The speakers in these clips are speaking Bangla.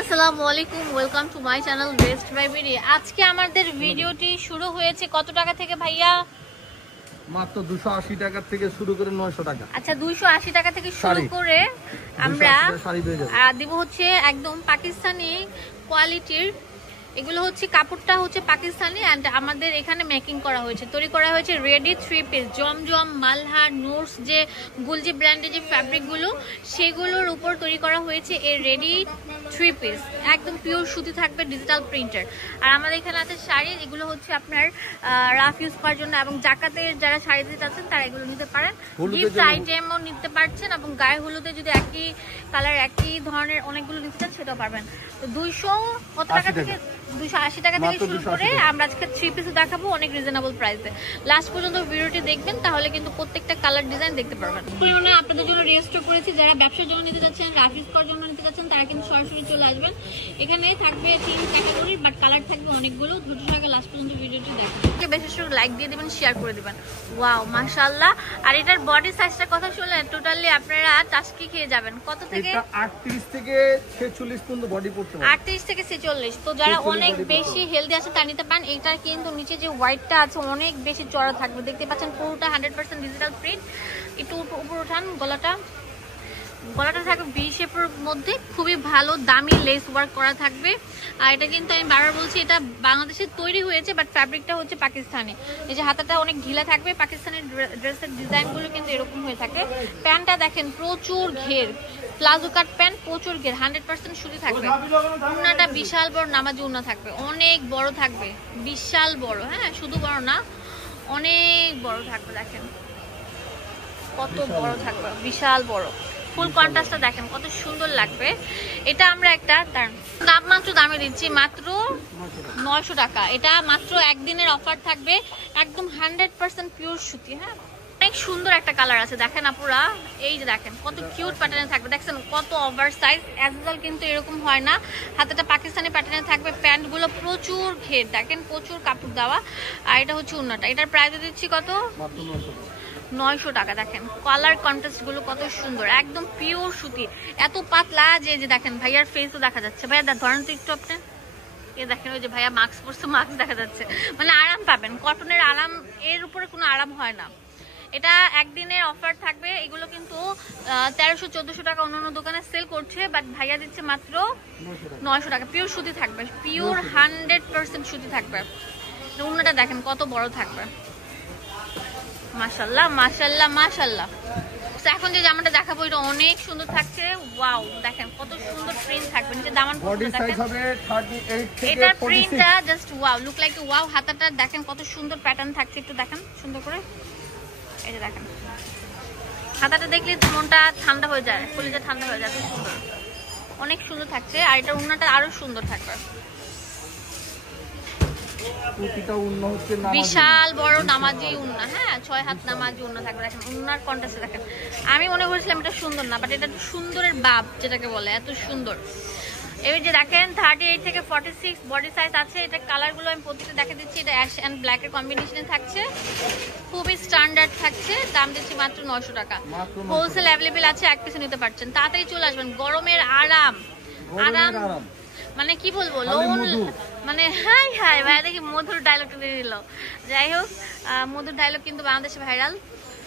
আসসালামু আলাইকুম, welcome to my channel Best Buy BD. আজকে আমাদের ভিডিওটি শুরু হয়েছে কত টাকা থেকে ভাইয়া? মাত্র 280 টাকা থেকে শুরু করে 900 টাকা। আচ্ছা, 280 টাকা থেকে শুরু করে আমরা দিব হচ্ছে একদম পাকিস্তানি কোয়ালিটির। এগুলো হচ্ছে কাপড়টা হচ্ছে পাকিস্তানি এন্ড আমাদের এখানে মেকিং করা হয়েছে, তৈরি করা হয়েছে রেডি 3 পিস। জমজম, মালহার, নোটস যে গুলজি ব্র্যান্ডের যে ফ্যাব্রিকগুলো সেগুলোর উপর তৈরি করা হয়েছে এই রেডি 3 পিস। একদম পিওর সুতি থাকবে, ডিজিটাল প্রিন্টার। আর আমাদের এখানে আছে শাড়ি, এগুলো হচ্ছে আপনার রাফ ইউজ করার জন্য এবং জাকাতের যারা শাড়ি দিতে চাচ্ছেন তারা এগুলো নিতে পারেন। গিফট আইটেমও নিতে পারছেন এবং গায়ে হলুদে যদি একই কালার একই ধরনের অনেকগুলো নিতে চান সেটাও পারবেন। তো 200 কত টাকা থেকে 280 টাকা থেকে শুরু করে আমরা আজকে 3 পিস দেখাবো অনেক রিজনেবল প্রাইসে। লাস্ট পর্যন্ত ভিডিওটি দেখবেন, তাহলে কিন্তু প্রত্যেকটা কালার ডিজাইন দেখতে পারবেন। পরিমাণে আপনাদের জন্য রেজিস্টার করেছি, যারা ব্যবসার জন্য নিতে যাচ্ছেন, রাফ ইউজ করার জন্য নিতে যাচ্ছেন তারা কিন্তু সরাসরি চলে আসবেন। এখানে থাকবে 3 ক্যাটাগরি, বাট কালার থাকবে অনেকগুলো। ধৈর্য সহকারে লাস্ট পর্যন্ত ভিডিওটি দেখবেন। বেশি করে লাইক দিয়ে দিবেন, শেয়ার করে দিবেন। ওয়াও, মাশাআল্লাহ। আর এটার বডি সাইজটার কথা শুনলে টোটালি আপনারা টাস্কি খেয়ে যাবেন। কত থেকে? এটা 38 থেকে 46 পর্যন্ত বডি পড়তে পারে। 38 থেকে 46। তো যারা অনেক বেশি হেলদি আছে তারা নিতে পারেন। এইটার কিন্তু নিচে যে হোয়াইটটা আছে অনেক বেশি চড়া থাকবে, দেখতে পাচ্ছেন। পুরোটা 100% ডিজিটাল প্রিন্ট। একটু উপর উঠান, গলাটা থাকবে ভি শেপের মধ্যে, খুবই ভালো দামি লেস ওয়ার্ক করা থাকবে। আর এটা কিন্তু আমি বারবার বলছি, এটা বাংলাদেশে তৈরি হয়েছে বাট ফ্যাব্রিকটা হচ্ছে পাকিস্তানি। এই যে হাতাটা অনেক ঢিলা থাকবে, পাকিস্তানি ড্রেসের ডিজাইনগুলো কিন্তু এরকম হয়ে থাকে। প্যান্টটা দেখেন প্রচুর ঘের, প্লাজো কাট প্যান্ট, প্রচুর ঘের, 100% সুতি থাকবে। উন্নাটা বিশাল বড় নামাজি উন্না থাকবে, অনেক বড় থাকবে, বিশাল বড়। হ্যাঁ, শুধু বড় না, অনেক বড় থাকবে। দেখেন কত বড় থাকবে, বিশাল বড়। ফুল কন্ট্রাস্টটা দেখেন কত সুন্দর লাগবে। এটা আমরা একটা দাম মাত্র দামে দিচ্ছি মাত্র 900 টাকা। এটা মাত্র একদিনের অফার থাকবে, একদম 100% পিওর সুতি। হ্যাঁ, অনেক সুন্দর একটা কালার আছে, দেখেন আপুরা। এই যে দেখেন কত কিউট প্যাটার্নে থাকবে, দেখছেন কত ওভার সাইজ। অ্যাজল কিন্তু এরকম হয় না, হাতেটা পাকিস্তানি প্যাটার্নে থাকবে। প্যান্টগুলো প্রচুর ঘের, দেখেন প্রচুর কাপড় দেওয়া। আর এটা হচ্ছে উন্নাটা। এটার প্রাইস দিচ্ছি কত? 900 টাকা। দেখেন কালার কন্ট্রাস্ট গুলো কত সুন্দর, একদম পিওর সুতি, এত পাতলা যে দেখেন ভাইয়ার ফেসও দেখা যাচ্ছে। ভাইয়া ধরেন তো একটু আপনি, এ দেখেন ওই যে ভাইয়া মাস্ক পরছে, মাস্ক দেখা যাচ্ছে। মানে আরাম পাবেন, কটনের আরাম, এর উপরে কোনো আরাম হয় না। এটা একদিনের অফার থাকবে। এগুলো কিন্তু 1300-1400 টাকা অন্যান্য দোকানে সেল করছে, বাট ভাইয়া দিচ্ছে মাত্র 900 টাকা। পিওর সুতি থাকবে, পিওর 100% সুতি থাকবে। উন্নাটা দেখেন কত বড় থাকবে, মাশাআল্লাহ মাশাআল্লাহ মাশাআল্লাহ। এখন যে জামাটা দেখাবো এটা অনেক সুন্দর থাকছে। ওয়াও, দেখেন কত সুন্দর প্রিন্ট থাকবে, নিচে দামান বডি সাইজ হবে 38 থেকে 46। এটার প্রিন্টটা just wow, look like wow. হাতাটা দেখেন কত সুন্দর প্যাটার্ন থাকছে, একটু দেখেন সুন্দর করে। এই যে দেখেন হাতাটা দেখলে মনটা ঠান্ডা হয়ে যায়, কলিজা ঠান্ডা হয়ে যায়, খুব সুন্দর, অনেক সুন্দর থাকছে। আর এটার উন্নাটা আরো সুন্দর থাকবে, বিশাল বড় নামাজি উন্না। হ্যাঁ, 6 হাত নামাজি উন্না থাকবে। দেখেন উন্নার কন্ট্রাস্টে দেখেন, আমি মনে করেছিলাম এটা সুন্দর না, বাট এটা একটু সুন্দরের বাপ যেটাকে বলে, এত সুন্দর। এই যে দেখেন 38 থেকে 46 বডি সাইজ আছে। এটা কালারগুলো আমি প্রত্যেকটা দেখে দিচ্ছি। এটা অ্যাশ এন্ড ব্ল্যাক এর কম্বিনেশনে থাকছে, খুবই স্ট্যান্ডার্ড থাকছে। দাম দিচ্ছি মাত্র 900 টাকা। হোলসেল অ্যাভেলেবেল আছে, এক পিস নিতে পারছেন। তাড়াতাড়ি চলে আসবেন, গরমের আরাম মানে কি বলবো, লোন মানে হাই হাই ভাই, দেখি মধুর ডায়লগটা দিয়ে দিল। যাই হোক, মধুর ডায়লগ কিন্তু বাংলাদেশে ভাইরাল।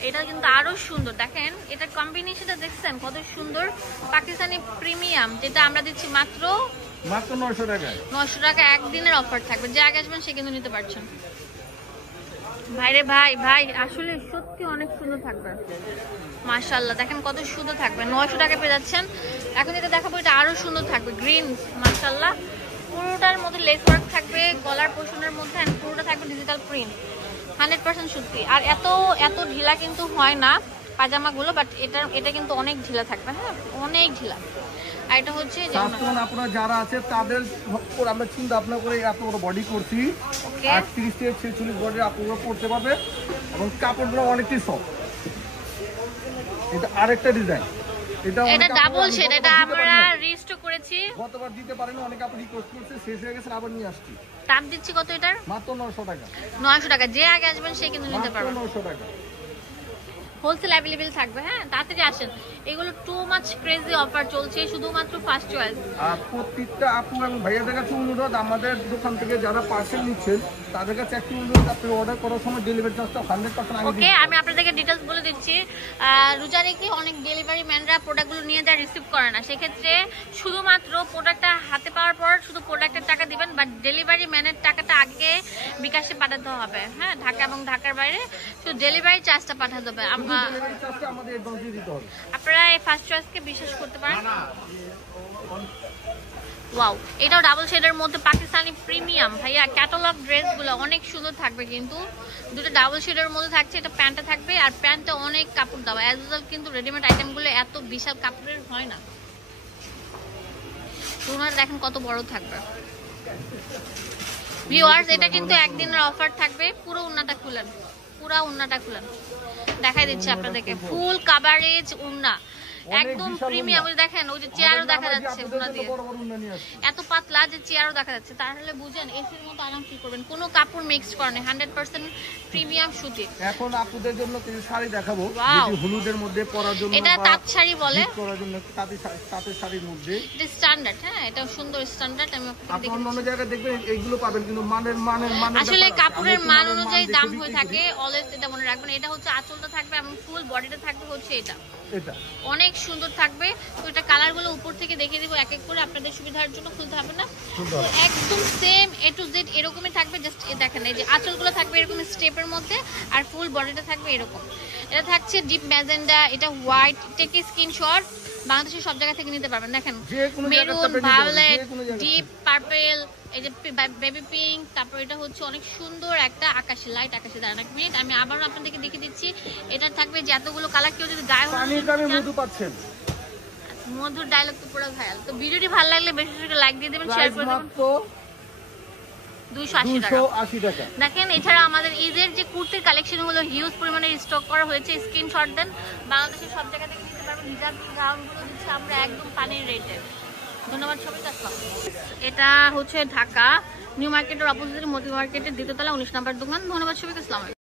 এটা কিন্তু আরো সুন্দর, দেখেন এটার কম্বিনেশনটা দেখছেন কত সুন্দর। পাকিস্তানি প্রিমিয়াম, যেটা আমরা দিচ্ছি মাত্র 900 টাকা। 900 টাকা একদিনের অফার থাকবে, যে আগে আসবেন সে কিন্তু নিতে পারছেন। ভাইরে ভাই আসলে সত্যি অনেক সুন্দর থাকবে, মাশাআল্লাহ। দেখেন কত সুন্দর থাকবে, 900 টাকা পেয়ে যাচ্ছেন। এখন যেটা দেখাবো এটা আরো সুন্দর থাকবে, গ্রিন, মাশাআল্লাহ। পুরোটার মধ্যে লেস ওয়ার্ক থাকবে, গলার পোর্শনের মধ্যে, এন্ড পুরোটা থাকবে ডিজিটাল প্রিন্ট, 100% সুতি। আর এত ঢিলা কিন্তু হয় না পাজামাগুলো, বাট এটা কিন্তু অনেক ঢিলা থাকবে। হ্যাঁ, অনেক ঢিলা। আর এটা হচ্ছে আপনারা যারা আছে তাদের আমরা চিন্তা ভাবনা করে এত বড় বডি করছি। 38 থেকে 46 বডি আপনারা পড়তে পারবে এবং কাপড়গুলো অনেকটাই সফট। এটা আরেকটা ডিজাইন, এটা ডাবল শেড, এটা আমরা রিস্টক করেছি। গতবার দিতে পারেন, অনেক আপনি রিকোয়েস্ট করছে, শেষ হয়ে গেছে, আবার নিয়ে আসছি। দাম দিচ্ছি কত এটার? মাত্র 900 টাকা। 900 টাকা, যে আগে আসবেন সে কিন্তু নিতে পারবেন। 900 টাকা। হোলসেল অ্যাভেলেবেল থাকবে। হ্যাঁ, তাড়াতাড়ি আসেন, এগুলো টু মাচ ক্রেজি অফার চলছে শুধুমাত্র ফার্স্ট চয়েস। আর প্রত্যেকটা আপু এবং ভাইয়াদের কাছে অনুরোধ, আমাদের দোকান থেকে যারা পার্সেল নিচ্ছেন তাদের কাছে একটি অনুরোধ, আপনি অর্ডার করার সময় ডেলিভারি চার্জটা 100% আগে ওকে, আমি আপনাদেরকে ডিটেলস বলে দিচ্ছি। রোজা রেখে অনেক ডেলিভারি ম্যানরা প্রোডাক্টগুলো নিয়ে যায়, রিসিভ করে না। সেক্ষেত্রে শুধুমাত্র প্রোডাক্টটা হাতে পাওয়ার পর শুধু প্রোডাক্টের টাকা দিবেন, বাট ডেলিভারি ম্যানের টাকাটা আগে বিকাশে পাঠাতে হবে। হ্যাঁ, ঢাকা এবং ঢাকার বাইরে শুধু ডেলিভারি চার্জটা পাঠাতে হবে। আপনারা এই ফার্স্ট চয়েসকে বিশ্বাস করতে পারেন। ওয়াও, এটাও ডাবল শেডের মধ্যে পাকিস্তানি প্রিমিয়াম ভাইয়া ক্যাটালগ ড্রেসগুলো অনেক সুন্দর থাকবে, কিন্তু দুটো ডাবল শেডের মধ্যে থাকছে। এটা প্যান্টটা থাকবে, আর প্যান্টটা অনেক কাপড় দেওয়া। অ্যাজ ইউজুয়াল কিন্তু রেডিমেড আইটেমগুলো এত বিশাল কাপড়ের হয় না। তোমরা দেখেন কত বড় থাকবে ভিউয়ার্স। এটা কিন্তু একদিনের অফার থাকবে। পুরো উন্নাটা খুলেন, পুরো উন্নাটা খুলেন, দেখাই দিচ্ছি আপনাদেরকে। ফুল কাভারেজ উন্না, একদম প্রিমিয়াম। দেখেন ওই যে চেয়ারও দেখা যাচ্ছে, উন্না দিয়ে এত পাতলা যে চেয়ারও দেখা যাচ্ছে। তাহলে বুঝেন এসির মতো আরাম ফিল করবেন, কোনো কাপড় মিক্সড করেন, 100% প্রিমিয়াম সুতি। এখন আপুদের জন্য কিছু শাড়ি দেখাবো, যেটি হলুদের মধ্যে পরার জন্য, এটা তাঁত শাড়ি বলে, পরার জন্য তাঁতের শাড়ির মধ্যে এটা স্ট্যান্ডার্ড। হ্যাঁ, এটা সুন্দর স্ট্যান্ডার্ড। আমি আপনাদের অন্য জায়গায় দেখবেন এইগুলো পাবেন, কিন্তু মানের আসলে কাপড়ের মান অনুযায়ী দাম হয়ে থাকে। অলওয়েজ এটা মনে রাখবেন। এটা হচ্ছে আঁচলটা থাকবে এবং ফুল বডিটা থাকবে হচ্ছে এটা অনেক সুন্দর থাকবে। তো এটা কালারগুলো উপর থেকে দেখিয়ে দিব এক এক করে, আপনাদের সুবিধার জন্য খুলতে হবে না। একদম সেম এ টু জেড এরকমই থাকবে। জাস্ট দেখেন এই যে আঁচলগুলো থাকবে এরকম স্টেপের মধ্যে, আর ফুল বডিটা থাকবে এরকম। এটা থাকছে ডিপ ম্যাজেন্ডা, এটা হোয়াইট। টেক স্ক্রিনশট, বাংলাদেশের সব জায়গা থেকে নিতে পারবেন। দেখেন মেরুন, ভায়োলেট, ডিপ পার্পল, এই যে বেবি পিঙ্ক, তারপর এটা হচ্ছে অনেক সুন্দর একটা আকাশি, লাইট আকাশি। দাঁড়ান এক মিনিট, আমি আবারও আপনাদেরকে দেখিয়ে দিচ্ছি। এটা থাকবে যে এতগুলো কালার, কেউ যদি গায়ে মধু পাচ্ছেন। মধুর ডায়লগ তো পুরো ভাইরাল। তো ভিডিওটি ভালো লাগলে বেশি বেশি লাইক দিয়ে দেবেন, শেয়ার করে দেবেন। 280 টাকা। দেখেন এছাড়া আমাদের ঈদের যে কুর্তির কালেকশন গুলো হিউজ পরিমাণে স্টক করা হয়েছে। স্ক্রিনশট দেন, বাংলাদেশের সব জায়গা থেকে নিতে পারবেন। হিজাব গাউনগুলো দিচ্ছি আমরা একদম পানির রেটে। ধন্যবাদ সবাইকে, আসসালাম। এটা হচ্ছে ঢাকা নিউ মার্কেটের অপোজিটে মতি মার্কেটের দ্বিতীয় তলা 19 নম্বর দোকান। ধন্যবাদ সবাইকে, আসসালাম।